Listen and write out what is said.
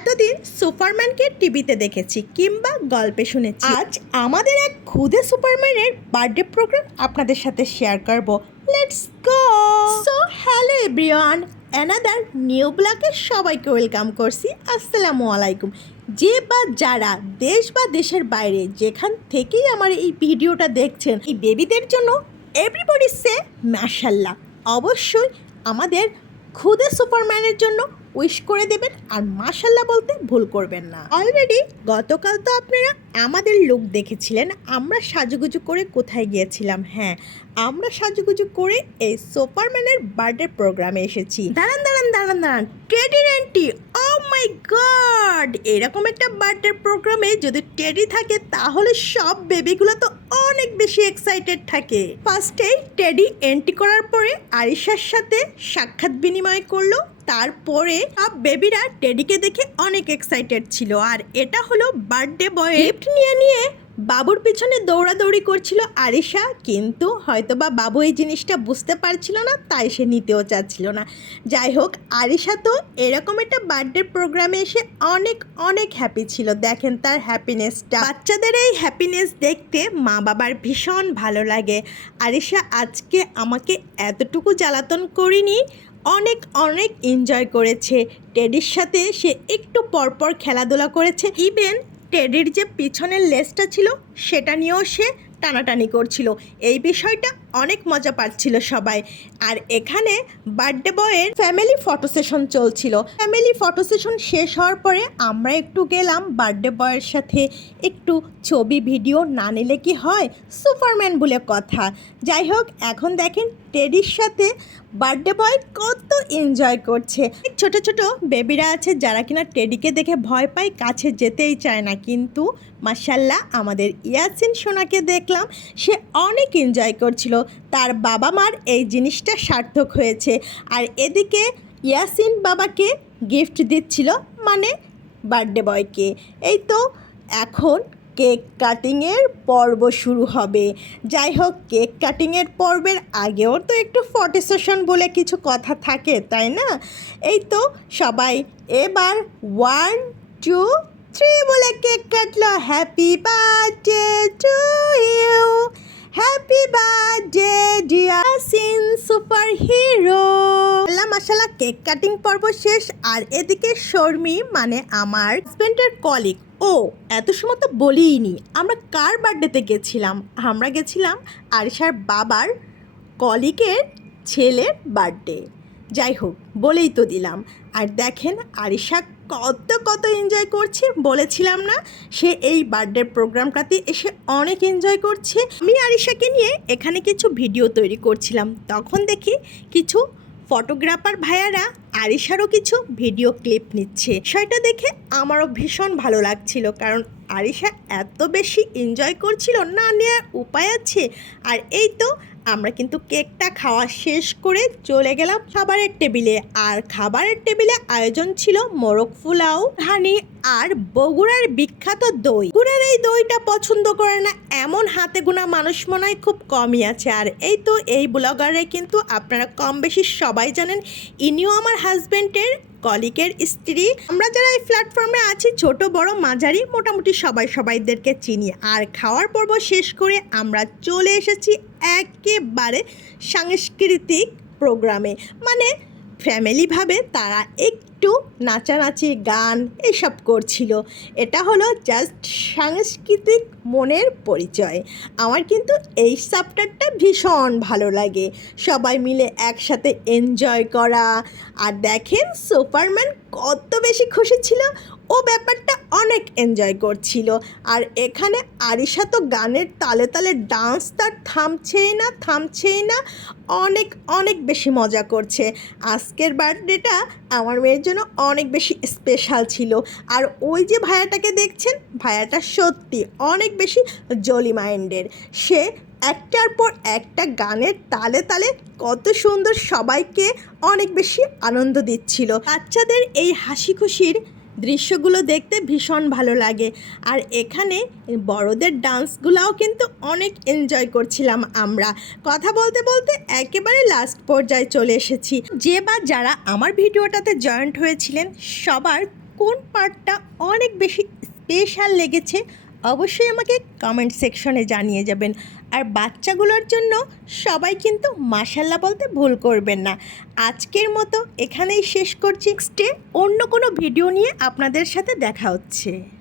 এতদিন সুপারম্যানকে টিভিতে দেখেছি কিংবা গল্পে শুনেছি। আজ আমাদের এক খুদে সুপারম্যানের বার্থডে প্রোগ্রাম আপনাদের সাথে শেয়ার করব। Let's go so hello everyone another new ব্লগে সবাইকে ওয়েলকাম করছি। আসসালামু আলাইকুম। যে বা যারা দেশ বা দেশের বাইরে যেখান থেকেই আমার এই ভিডিওটা দেখছেন, এই বেবিদের জন্য এভরিবডি সে ম্যাশাল্লাহ অবশ্যই আমাদের খুদে সুপারম্যানের জন্য উইশ করে দেবেন আর মাশাল্লাহ বলতে ভুল করবেন না। অলরেডি গতকাল তো আপনারা আমাদের লুক দেখেছিলেন, আমরা সাজুগুজু করে কোথায় গিয়েছিলাম? হ্যাঁ আমরা সাজুগুজু করে এই সুপারম্যানের বার্থডে প্রোগ্রামে এসেছি। দাঁড়ান দাঁড়ান দাঁড়ান দাঁড়ান। টেডি রেন্টি ও মাই গড এরকম একটা বার্থডে প্রোগ্রামে যদি টেডি থাকে, তাহলে সব বেবিগুলো তো অনেক বেশি এক্সাইটেড থাকে। ফার্স্টেই টেডি এন্ট্রি করার পরে আরিশার সাথে সাক্ষাৎ বিনিময় করল। তারপরে সব বেবিরা টেডিকে দেখে অনেক এক্সাইটেড ছিল। আর এটা হলো বার্থডে বয় গিফট নিয়ে নিয়ে বাবুর পিছনে দৌড়াদৌড়ি করছিল আরিশা। কিন্তু হয়তোবা বাবু এই জিনিসটা বুঝতে পারছিল না, তাই সে নিতেও চাচ্ছিল না। যাই হোক, আরিশা তো এরকম একটা বার্থডে প্রোগ্রামে এসে অনেক অনেক হ্যাপি ছিল। দেখেন তার হ্যাপিনেসটা বাচ্চাদের এই হ্যাপিনেস দেখতে মা বাবার ভীষণ ভালো লাগে। আরিশা, আজকে আমাকে এতটুকু জ্বালাতন করিনি অনেক অনেক এনজয় করেছে। টেডির সাথে সে একটু পরপর খেলাধুলা করেছে। ইভেন টেডির যে পিছনের লেসটা ছিল, সেটা নিয়েও সে টানাটানি করছিল। এই বিষয়টা অনেক মজা পাচ্ছিল সবাই। আর এখানে বার্থডে বয়ের ফ্যামিলি ফটো সেশন চলছিল। ফ্যামিলি ফটো সেশন শেষ হওয়ার পরে আমরা একটু গেলাম বার্থডে বয়ের সাথে। একটু ছবি ভিডিও না নিলে কি হয়? সুপারম্যান বলে কথা। যাই হোক, এখন দেখেন টেডির সাথে বার্থডে বয় কত এনজয় করছে। ছোট ছোট বেবিরা আছে যারা কিনা টেডিকে দেখে ভয় পায়, কাছে যেতেই চায় না। কিন্তু মাসাল্লাহ আমাদের ইয়াসিন সোনাকে দেখলাম। সে অনেক এনজয় করছিল। তার বাবা মার এই জিনিসটা সার্থক হয়েছে। আর এদিকে ইয়াসিন বাবাকে গিফট দিচ্ছিল মানে বার্থডে বয়কে এই তো এখন কেক কাটিংয়ের পর্ব শুরু হবে। যাই হোক, কেক কাটিংয়ের পর্বের আগেও তো একটু ফটো সেশন বলে কিছু কথা থাকে, তাই না? এই তো সবাই এবার ওয়ান টু থ্রি বলে কেক কাটলো। Happy birthday to you happy birthday dear scene super hero আল্লাহ মাসাল্লাহ কেক কাটিং পর্ব শেষ। আর এদিকে শর্মি মানে আমার হাজব্যান্ডের কলিগ ও এত সময় তো বলিনি, আমরা কার বার্থডেতে গেছিলাম? আমরা গেছিলাম আরিশার বাবার কলিগের ছেলের বার্থডে যাই হোক, বলেই তো দিলাম। আর দেখেন আরিশা কত কত এনজয় করছে বলেছিলাম না। সে এই বার্থডে প্রোগ্রামটাতে এসে অনেক এনজয় করছে। আমি আরিশাকে নিয়ে এখানে কিছু ভিডিও তৈরি করছিলাম। তখন দেখি কিছু ফটোগ্রাফার ভাইয়ারা আরিশারও কিছু ভিডিও ক্লিপ নিচ্ছে। সেটা দেখে আমারও ভীষণ ভালো লাগছিল, কারণ আরিশা এত বেশি এনজয় করছিল, না নেওয়ার উপায় আছে। আর এই তো আমরা কিন্তু কেকটা খাওয়া শেষ করে চলে গেলাম খাবারের টেবিলে। আর খাবারের টেবিলে আয়োজন ছিল মোরগ পোলাও হানি আর বগুড়ার বিখ্যাত দই। বগুড়ার এই দইটা পছন্দ করে না, এমন হাতে গোনা মানুষ মনে হয় খুব কমই আছে। আর এই তো এই ব্লগারে কিন্তু আপনারা কম বেশি সবাই জানেন, ইনিও আমার হাজব্যান্ডের কলিকের স্ত্রী। আমরা যারা এই প্ল্যাটফর্মে আছি, ছোট, বড়, মাঝারি, মোটামুটি সবাই সবাইদেরকে চিনি। আর খাওয়ার পর্ব শেষ করে আমরা চলে এসেছি একেবারে সাংস্কৃতিক প্রোগ্রামে মানে ফ্যামিলিভাবে তারা একটু নাচানাচি, গান এসব করছিল। এটা হলো জাস্ট সাংস্কৃতিক মনের পরিচয়। আমার কিন্তু এই সাবটারটা ভীষণ ভালো লাগে। সবাই মিলে একসাথে এনজয় করা। আর দেখেন সুপারম্যান কত বেশি খুশি ছিল। ও ব্যাপারটা অনেক এনজয় করছিল। আর এখানে আরিশা তো গানের তালে তালে ডান্স তার থামছেই না থামছেই না, অনেক অনেক বেশি মজা করছে। আজকের বার্থডেটা আমার মেয়ের জন্য অনেক বেশি স্পেশাল ছিল। আর ওই যে ভায়াটাকে দেখছেন ভায়াটা সত্যি অনেক বেশি জলি মাইন্ডের সে একটার পর একটা গানের তালে তালে কত সুন্দর সবাইকে অনেক বেশি আনন্দ দিচ্ছিল। বাচ্চাদের এই হাসি খুশির দৃশ্যগুলো দেখতে ভীষণ ভালো লাগে। আর এখানে বড়দের ডান্সগুলোও কিন্তু অনেক এনজয় করছিলাম আমরা। কথা বলতে বলতে একেবারে লাস্ট পর্যায়ে চলে এসেছি। যে বা যারা আমার ভিডিওটাতে জয়েন্ট হয়েছিলেন, সবার কোন পার্টটা অনেক বেশি স্পেশাল লেগেছে অবশ্যই আমাকে কমেন্ট সেকশনে জানিয়ে যাবেন। আর বাচ্চাগুলোর জন্য সবাই কিন্তু মাসাল্লাহ বলতে ভুল করবেন না। আজকের মতো এখানেই শেষ করছি। স্টে অন্য কোনো ভিডিও নিয়ে আপনাদের সাথে দেখা হচ্ছে।